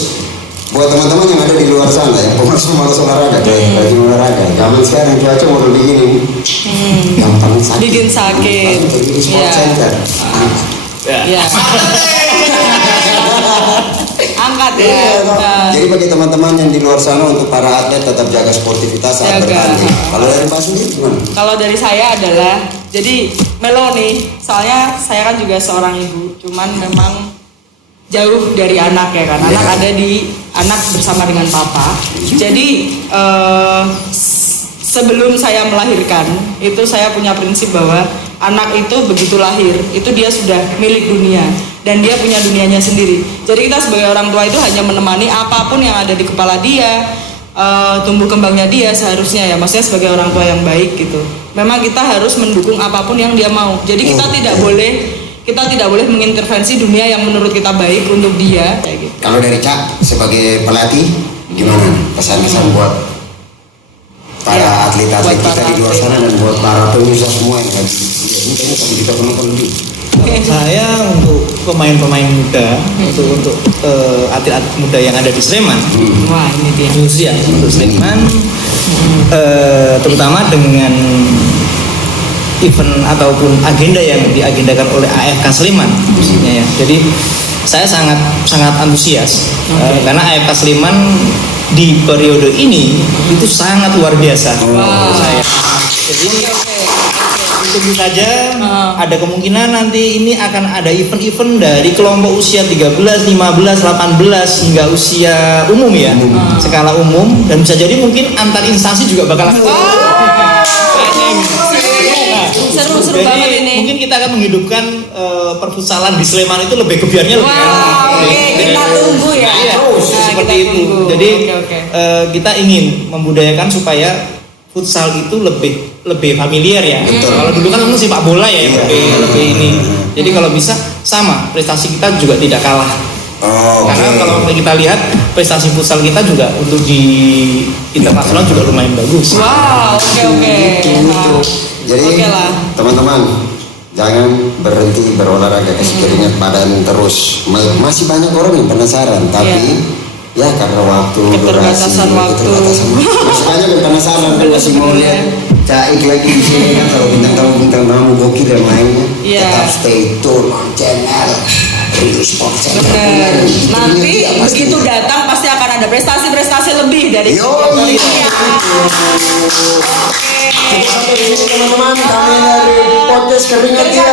buat teman-teman yang ada di luar sana yang pemalas olahraga kayak rajin olahraga, zaman sekarang cuaca model begini gampang sakit. Bikin sakit. Pergi di sport center. Iya. Angkat ya. Jadi bagi teman-teman yang di luar sana untuk para atlet tetap jaga sportivitas saat Jaga. bertanding. Kalau dari Mbak sendiri gimana? Kalau dari saya adalah, jadi Melo nih, soalnya saya kan juga seorang ibu, cuman memang jauh dari anak ya kan, anak ada di anak bersama dengan papa. Jadi sebelum saya melahirkan itu saya punya prinsip bahwa anak itu begitu lahir itu dia sudah milik dunia dan dia punya dunianya sendiri. Jadi kita sebagai orang tua itu hanya menemani apapun yang ada di kepala dia, tumbuh kembangnya dia seharusnya ya, maksudnya sebagai orang tua yang baik gitu. Memang kita harus mendukung apapun yang dia mau. Jadi kita tidak boleh mengintervensi dunia yang menurut kita baik untuk dia kayak gitu. Kalau dari Cak sebagai pelatih gimana pesan-pesan buat para atlet-atlet kita di luar sana dan buat para pemirsa semua yang lagi tapi kita penonton lebih. Saya untuk pemain-pemain muda, untuk atlet-atlet muda yang ada di Sleman, Wah ini dia. khususnya untuk Sleman, terutama dengan event ataupun agenda yang diagendakan oleh AFK Sleman khususnya ya. Jadi saya sangat antusias karena AFK Sleman di periode ini itu sangat luar biasa menurut saya. Jadi tunggu saja. Ada kemungkinan nanti ini akan ada event-event dari kelompok usia 13, 15, 18 hingga usia umum ya, skala umum, dan bisa jadi mungkin antar instansi juga bakal ada. Seru-seru Jadi banget ini. mungkin kita akan menghidupkan perfutsalan di Sleman itu lebih kebiarnya lebih enak. Oke, kita tunggu ya. Iya, Nah, seperti kita itu. tunggu. Jadi Oke. kita ingin membudayakan supaya futsal itu lebih familiar ya. Kalau dulu kan memang sepak bola ya yang lebih ini. Jadi kalau bisa sama, prestasi kita juga tidak kalah. Karena kalau kita lihat prestasi futsal kita juga untuk di internasional juga lumayan bagus. Wow, oke. Jadi Oke lah. teman-teman jangan berhenti berolahraga, kasih keringat badan terus. Masih banyak orang yang penasaran, tapi ya karena waktu, Keterbatasan waktu. Masih banyak yang penasaran dan masih mau lihat Caik lagi di sini kan, kalau bintang tamu gokil dan lainnya. Iya. Tetap stay tune on channel Rio Sport Center. Bener. Nanti begitu datang pasti akan ada prestasi-prestasi lebih dari Yo, ini iya. ya. Sampai di sini teman-teman, kami dari podcast Keringat Dia.